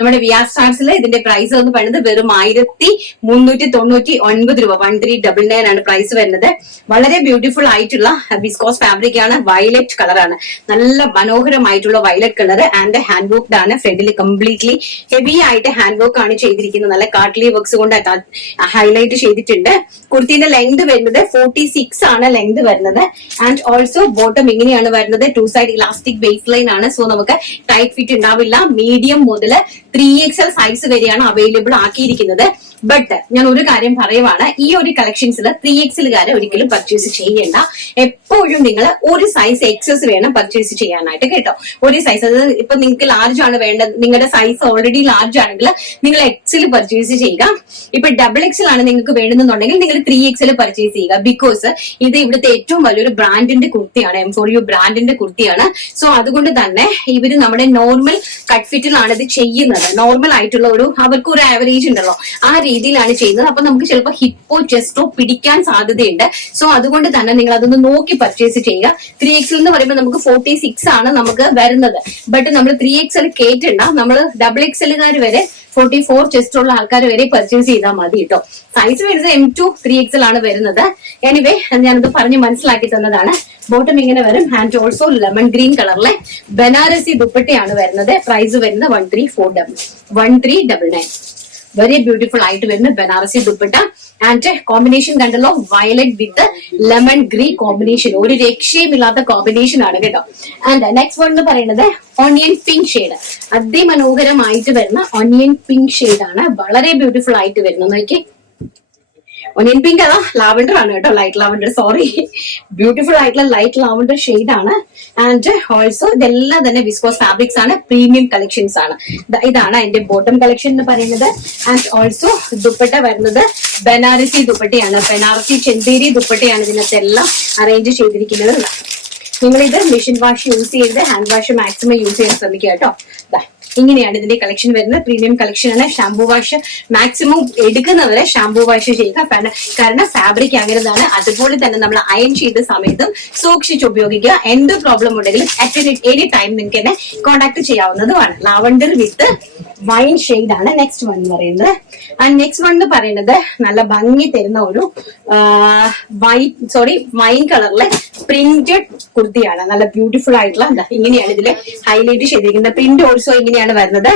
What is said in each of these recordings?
നമ്മുടെ വിയാ സ്റ്റാർസിൽ ഇതിന്റെ പ്രൈസ് എന്ന് പറയുന്നത് വെറും 1399 രൂപ. 1399 ആണ് പ്രൈസ് വരുന്നത്. വളരെ ബ്യൂട്ടിഫുൾ ആയിട്ടുള്ള വിസ്കോസ് ഫാബ്രിക് ആണ്. വയലറ്റ് കളറാണ്, നല്ല മനോഹരമായിട്ടുള്ള violet colour. And hand worked ആണ്. ഫ്രണ്ടിൽ കംപ്ലീറ്റ്ലി ഹെവി ആയിട്ട് ഹാൻഡ് വർക്ക് ആണ് ചെയ്തിരിക്കുന്നത്. നല്ല കാട്ട്ലി വർക്ക്സ് കൊണ്ട് ഹൈലൈറ്റ് ചെയ്തിട്ടുണ്ട്. കുർത്തിന്റെ ലെങ്ത് വരുന്നത് 46 ആണ് ലെങ്ത് വരുന്നത്. ആൻഡ് ഓൾസോ ബോട്ടം ഇങ്ങനെയാണ് വരുന്നത്. 2 സൈഡ് ഇലാസ്റ്റിക് ബേസ് ലൈൻ ആണ്. സോ നമുക്ക് ടൈറ്റ് ഫിറ്റ് ഉണ്ടാവില്ല. മീഡിയം മുതൽ 3XL സൈസ് വരെയാണ് അവൈലബിൾ ആക്കിയിരിക്കുന്നത്. ബട്ട് ഞാൻ ഒരു കാര്യം പറയുവാണ്, ഈ ഒരു കളക്ഷൻസിൽ 3XLകാരെ ഒരിക്കലും പർച്ചേസ് ചെയ്യേണ്ട. എപ്പോഴും നിങ്ങൾ ഒരു സൈസ് എക്സസ് വേണം പർച്ചേസ് ചെയ്യാനായിട്ട് കേട്ടോ. ഒരു സൈസ്, അതായത് ഇപ്പൊ നിങ്ങൾക്ക് ലാർജ് ആണ് വേണ്ടത്, നിങ്ങളുടെ സൈസ് ഓൾറെഡി ലാർജ് ആണെങ്കിൽ നിങ്ങൾ XL പർച്ചേസ് ചെയ്യുക. ഇപ്പൊ XXL ആണ് നിങ്ങൾക്ക് വേണമെന്നുണ്ടെങ്കിൽ നിങ്ങൾ 3XL പർച്ചേസ് ചെയ്യുക. ബിക്കോസ് ഇത് ഇവിടുത്തെ ഏറ്റവും വലിയൊരു ബ്രാൻഡിന്റെ കുർത്തിയാണ്, M4U ബ്രാൻഡിന്റെ കുർത്തിയാണ്. സോ അതുകൊണ്ട് തന്നെ ഇവര് നമ്മുടെ നോർമൽ കട്ട് ഫിറ്റിലാണ് ഇത് ചെയ്യുന്നത്. നോർമൽ ആയിട്ടുള്ള അവർക്ക് ഒരു ആവറേജ് ഉണ്ടല്ലോ, ആ രീതിയിലാണ് ചെയ്യുന്നത്. അപ്പൊ നമുക്ക് ചിലപ്പോൾ ഹിപ്പോ ചെസ്റ്റോ പിടിക്കാൻ സാധ്യതയുണ്ട്. സോ അതുകൊണ്ട് തന്നെ നിങ്ങൾ അതൊന്ന് നോക്കി പർച്ചേസ് ചെയ്യുക. 3XL എന്ന് പറയുമ്പോൾ നമുക്ക് 46 ആണ് നമുക്ക് വരുന്നത്. ബട്ട് നമ്മൾ 3XL കേട്ടിണ്ട, നമ്മൾ XXLകാർ വരെ 44 ചെസ്റ്റ് ഉള്ള ആൾക്കാർ വരെ പർച്ചേസ് ചെയ്താൽ മതി കേട്ടോ. സൈസ് വരുന്നത് M2 3XL ആണ് വരുന്നത്. എനിവേ ഞാനത് പറഞ്ഞ് മനസ്സിലാക്കി തന്നതാണ്. ബോട്ടം ഇങ്ങനെ വരും. ആൻഡ് ഓൾസോ ലെമൺ ഗ്രീൻ കളറിലെ ബനാറസി ദുപ്പട്ടയാണ് വരുന്നത്. പ്രൈസ് വരുന്നത് 1399. വെരി ബ്യൂട്ടിഫുൾ ആയിട്ട് വരുന്ന ബനാറസി ദുപ്പട്ട. ആൻഡ് കോമ്പിനേഷൻ കണ്ടല്ലോ, വയലറ്റ് വിത്ത് ലെമൺ ഗ്രീൻ കോമ്പിനേഷൻ. ഒരു രക്ഷയുമില്ലാത്ത കോമ്പിനേഷൻ ആണ് കേട്ടോ. ആൻഡ് നെക്സ്റ്റ് വൺ എന്ന് പറയുന്നത് ഓണിയൻ പിങ്ക് ഷെയ്ഡ്. അതിമനോഹരമായിട്ട് വരുന്ന ഓണിയൻ പിങ്ക് ഷെയ്ഡ് ആണ്. വളരെ ബ്യൂട്ടിഫുൾ ആയിട്ട് വരുന്നത്. നോക്കി, ഒനിയൻ പിങ്ക് അതാ ലാവൻഡർ ആണ് കേട്ടോ, ലൈറ്റ് ലാവൻഡർ, സോറി. ബ്യൂട്ടിഫുൾ ആയിട്ടുള്ള ലൈറ്റ് ലാവൻഡർ ഷെയ്ഡ് ആണ്. ആൻഡ് ഓൾസോ ഇതെല്ലാം തന്നെ വിസ്കോസ് ഫാബ്രിക്സ് ആണ്, പ്രീമിയം കളക്ഷൻസ് ആണ്. ഇതാണ് അതിന്റെ ബോട്ടം കളക്ഷൻ എന്ന് പറയുന്നത്. ആൻഡ് ഓൾസോ ദുപ്പട്ട വരുന്നത് ബനാറസി ദുപ്പട്ടയാണ്. ബനാറസി ചെന്തേരി ദുപ്പട്ടയാണ് ഇതിനകത്തെല്ലാം അറേഞ്ച് ചെയ്തിരിക്കുന്നത്. നിങ്ങൾ ഇത് മെഷീൻ വാഷ് യൂസ് ചെയ്ത് ഹാൻഡ് വാഷ് മാക്സിമം യൂസ് ചെയ്യാൻ ശ്രമിക്കുക കേട്ടോ. ഇങ്ങനെയാണ് ഇതിന്റെ കളക്ഷൻ വരുന്നത്. പ്രീമിയം കളക്ഷൻ ആണ്. ഷാംപൂ വാഷ് മാക്സിമം എടുക്കുന്നവരെ ഷാംപൂ വാഷ് ചെയ്യുക. കാരണം ഫാബ്രിക് അങ്ങനെതാണ്. അതുപോലെ തന്നെ നമ്മൾ അയൺ ചെയ്ത സമയത്തും സൂക്ഷിച്ച് ഉപയോഗിക്കുക. എന്ത് പ്രോബ്ലം ഉണ്ടെങ്കിലും അറ്റ് എനി ടൈം നിങ്ങൾക്ക് എന്നെ കോൺടാക്ട് ചെയ്യാവുന്നതുമാണ്. ലാവൻഡർ വിത്ത് വൈൻ ഷെയ്ഡ് ആണ് നെക്സ്റ്റ് വൺ എന്ന് പറയുന്നത്. ആൻഡ് നെക്സ്റ്റ് വൺ എന്ന് പറയുന്നത് നല്ല ഭംഗി തരുന്ന ഒരു വൈൻ കളറിലെ പ്രിന്റഡ് കുർത്തിയാണ്. നല്ല ബ്യൂട്ടിഫുൾ ആയിട്ടുള്ള ഇങ്ങനെയാണ് ഇതിൽ ഹൈലൈറ്റ് ചെയ്തിരിക്കുന്നത്. പ്രിന്റ് ഓൾസോ ഇങ്ങനെയാണ് വരുന്നത്.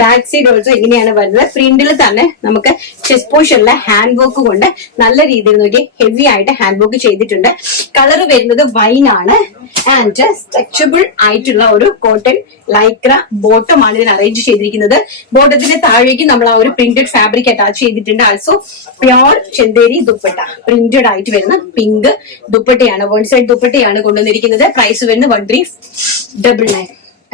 ബാക്ക് സൈഡ് ഓൾസോ ഇങ്ങനെയാണ് വരുന്നത്. പ്രിന്റിൽ തന്നെ നമുക്ക് ചെസ്റ്റ് പോർഷനിലെ ഹാൻഡ് വർക്ക് കൊണ്ട് നല്ല രീതിയിൽ നോക്കി ഹെവി ആയിട്ട് ഹാൻഡ് വർക്ക് ചെയ്തിട്ടുണ്ട്. കളർ വരുന്നത് വൈൻ ആണ്. ആൻഡ് സ്ട്രെച്ചബിൾ ആയിട്ടുള്ള ഒരു കോട്ടൺ ലൈക്ര ബോട്ടം ആണ് ഇതിന് അറേഞ്ച് ചെയ്തിരിക്കുന്നത്. ബോട്ടത്തിന് താഴേക്ക് നമ്മൾ ആ ഒരു പ്രിന്റഡ് ഫാബ്രിക് അറ്റാച്ച് ചെയ്തിട്ടുണ്ട്. Also pure Chanderi dupatta, printed ആയിട്ട് വരുന്ന പിങ്ക് ദുപ്പട്ടയാണ്. വൺ സൈഡ് ദുപ്പട്ടയാണ് കൊണ്ടുവന്നിരിക്കുന്നത്. പ്രൈസ് വരുന്നത് 1399.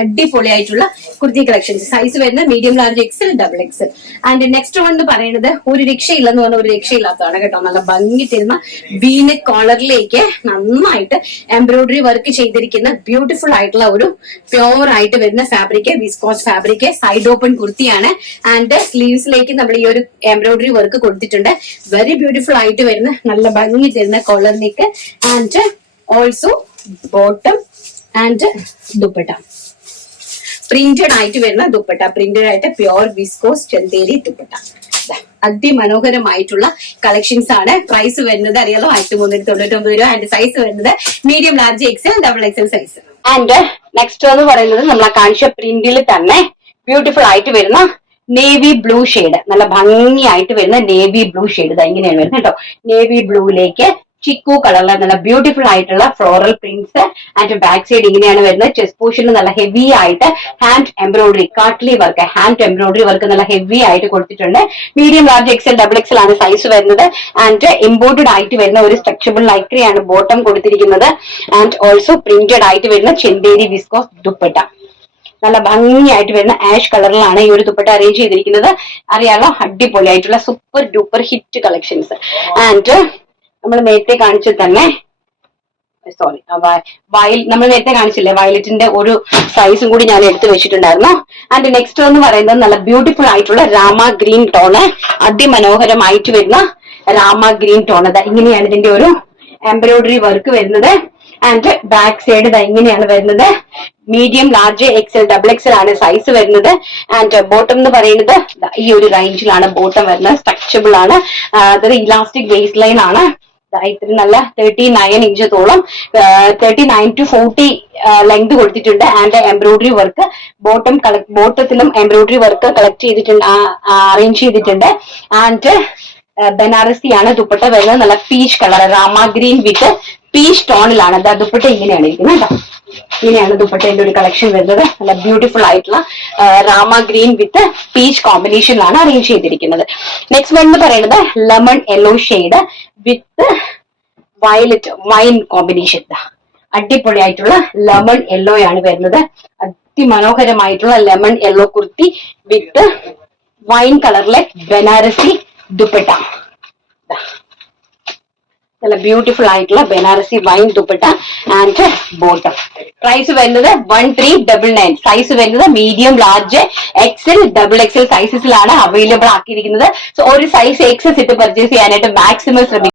അടിപൊളിയായിട്ടുള്ള കുർത്തി കളക്ഷൻസ്. സൈസ് വരുന്നത് medium, large, XL, XXL. And next one എന്ന് പറയുന്നത് ഒരു രക്ഷയില്ലെന്ന് പറഞ്ഞാൽ ഒരു രക്ഷയില്ലാത്തതാണ് കേട്ടോ. നല്ല ഭംഗി തരുന്ന വീനെക്ക് കോളറിലേക്ക് നന്നായിട്ട് എംബ്രോയിഡറി വർക്ക് ചെയ്തിരിക്കുന്ന ബ്യൂട്ടിഫുൾ ആയിട്ടുള്ള ഒരു പ്യോർ ആയിട്ട് വരുന്ന fabric, viscose fabric. Side open കുർത്തിയാണ്. ആൻഡ് സ്ലീവ്സിലേക്ക് നമ്മൾ ഈ ഒരു എംബ്രോയിഡറി വർക്ക് കൊടുത്തിട്ടുണ്ട്. വെരി ബ്യൂട്ടിഫുൾ ആയിട്ട് വരുന്ന നല്ല ഭംഗി തരുന്ന കോളറിലേക്ക്. And also bottom and dupatta, printed ആയിട്ട് വരുന്ന ദുപ്പട്ട. പ്രിന്റഡ് ആയിട്ട് പ്യോർ വിസ്കോസ് ചെന്തേരി ദുപ്പട്ട. അതിമനോഹരമായിട്ടുള്ള കളക്ഷൻസ് ആണ്. പ്രൈസ് വരുന്നത് അറിയാലോ 1399 രൂപ. ആൻഡ് സൈസ് വരുന്നത് medium, large, XL, XXL size. And next എന്ന് പറയുന്നത് നമ്മൾ കാണിച്ച പ്രിന്റിൽ തന്നെ ബ്യൂട്ടിഫുൾ ആയിട്ട് വരുന്ന നേവി ബ്ലൂ ഷെയ്ഡ്. നല്ല ഭംഗിയായിട്ട് വരുന്ന നേവി ബ്ലൂ ഷെയ്ഡ്. ഇങ്ങനെയാണ് വരുന്നത് കേട്ടോ. നേവി ബ്ലൂയിലേക്ക് ചിക്കു കളറിലെ നല്ല ബ്യൂട്ടിഫുൾ ആയിട്ടുള്ള floral prints. And back side ഇങ്ങനെയാണ് വരുന്നത്. ചെസ്റ്റ് പോർഷനിൽ നല്ല ഹെവി ആയിട്ട് ഹാൻഡ് എംബ്രോയിഡറി, കാട്ട്ലി വർക്ക്, ഹാൻഡ് എംബ്രോയിഡറി വർക്ക് നല്ല ഹെവി ആയിട്ട് കൊടുത്തിട്ടുണ്ട്. മീഡിയം, ലാർജ്, XL, XXL ആണ് സൈസ് വരുന്നത്. ആൻഡ് ഇമ്പോർട്ടഡ് ആയിട്ട് വരുന്ന ഒരു സ്ട്രെച്ചബിൾ ലൈക്രയാണ് ബോട്ടം കൊടുത്തിരിക്കുന്നത്. ആൻഡ് ഓൾസോ പ്രിന്റഡ് ആയിട്ട് വരുന്ന ചെന്തേരി വിസ്കോസ് ദുപ്പട്ട. നല്ല ഭംഗിയായിട്ട് വരുന്ന ആഷ് കളറിലാണ് ഈ ഒരു ദുപ്പട്ട അറേഞ്ച് ചെയ്തിരിക്കുന്നത്. അറിയാലോ, അടിപൊളിയായിട്ടുള്ള super duper hit collections. And നമ്മൾ നേരത്തെ കാണിച്ചത് തന്നെ, സോറി, നമ്മൾ നേരത്തെ കാണിച്ചില്ലേ വയലറ്റിന്റെ ഒരു സൈസും കൂടി ഞാൻ എടുത്തു വെച്ചിട്ടുണ്ടായിരുന്നു. ആൻഡ് നെക്സ്റ്റ് എന്ന് പറയുന്നത് നല്ല ബ്യൂട്ടിഫുൾ ആയിട്ടുള്ള രാമ ഗ്രീൻ ടോണ്. അതിമനോഹരമായിട്ട് വരുന്ന രാമ ഗ്രീൻ ടോൺ. ഇങ്ങനെയാണ് ഇതിന്റെ ഒരു എംബ്രോയിഡറി വർക്ക് വരുന്നത്. ആൻഡ് ബാക്ക് സൈഡ് ഇങ്ങനെയാണ് വരുന്നത്. Medium, large, XL, double XL ആണ് സൈസ് വരുന്നത്. ആൻഡ് ബോട്ടം എന്ന് പറയുന്നത് ഈ ഒരു റേഞ്ചിലാണ് ബോട്ടം വരുന്നത്. സ്ട്രെച്ചബിൾ ആണ്. അതൊരു ഇലാസ്റ്റിക് ബേസ് ലൈൻ ആണ്. ഇത്തിരി നല്ല 39 ഇഞ്ചത്തോളം 39 to 40 ലെങ്ത് കൊടുത്തിട്ടുണ്ട്. ആൻഡ് എംബ്രോയിഡറി വർക്ക് ബോട്ടത്തിലും എംബ്രോയിഡറി വർക്ക് കളക്ട് ചെയ്തിട്ടുണ്ട്, അറേഞ്ച് ചെയ്തിട്ടുണ്ട്. ആൻഡ് ബനാറസി ആണ് ദുപ്പട്ട വരുന്നത്. നല്ല peach colour, rama green with peach ടോണിലാണ്. ദുപ്പട്ട ഇങ്ങനെയാണ് ഇരിക്കുന്നത് കേട്ടോ. ഇങ്ങനെയാണ് ദുപ്പട്ടയുടെ ഒരു കളക്ഷൻ വരുന്നത്. നല്ല ബ്യൂട്ടിഫുൾ ആയിട്ടുള്ള രാമ ഗ്രീൻ വിത്ത് പീച്ച് കോമ്പിനേഷനിലാണ് അറേഞ്ച് ചെയ്തിരിക്കുന്നത്. നെക്സ്റ്റ് വൺ എന്ന് പറയുന്നത് lemon yellow shade with violet wine combination. അടിപൊളിയായിട്ടുള്ള ലെമൺ യെല്ലോ ആണ് വരുന്നത്. അതിമനോഹരമായിട്ടുള്ള lemon yellow kurti with wine കളറിലെ ബനാറസി ദുപ്പട്ട. നല്ല ബ്യൂട്ടിഫുൾ ആയിട്ടുള്ള Banarasi wine dupatta and bottom. Price വരുന്നത് 1399. സൈസ് വരുന്നത് medium, large, XL, double XL സൈസസിലാണ് അവൈലബിൾ ആക്കിയിരിക്കുന്നത്. സോ ഒരു സൈസ് എക്സസ് ഇട്ട് പർച്ചേസ് ചെയ്യാനായിട്ട് മാക്സിമം ശ്രമിക്കും.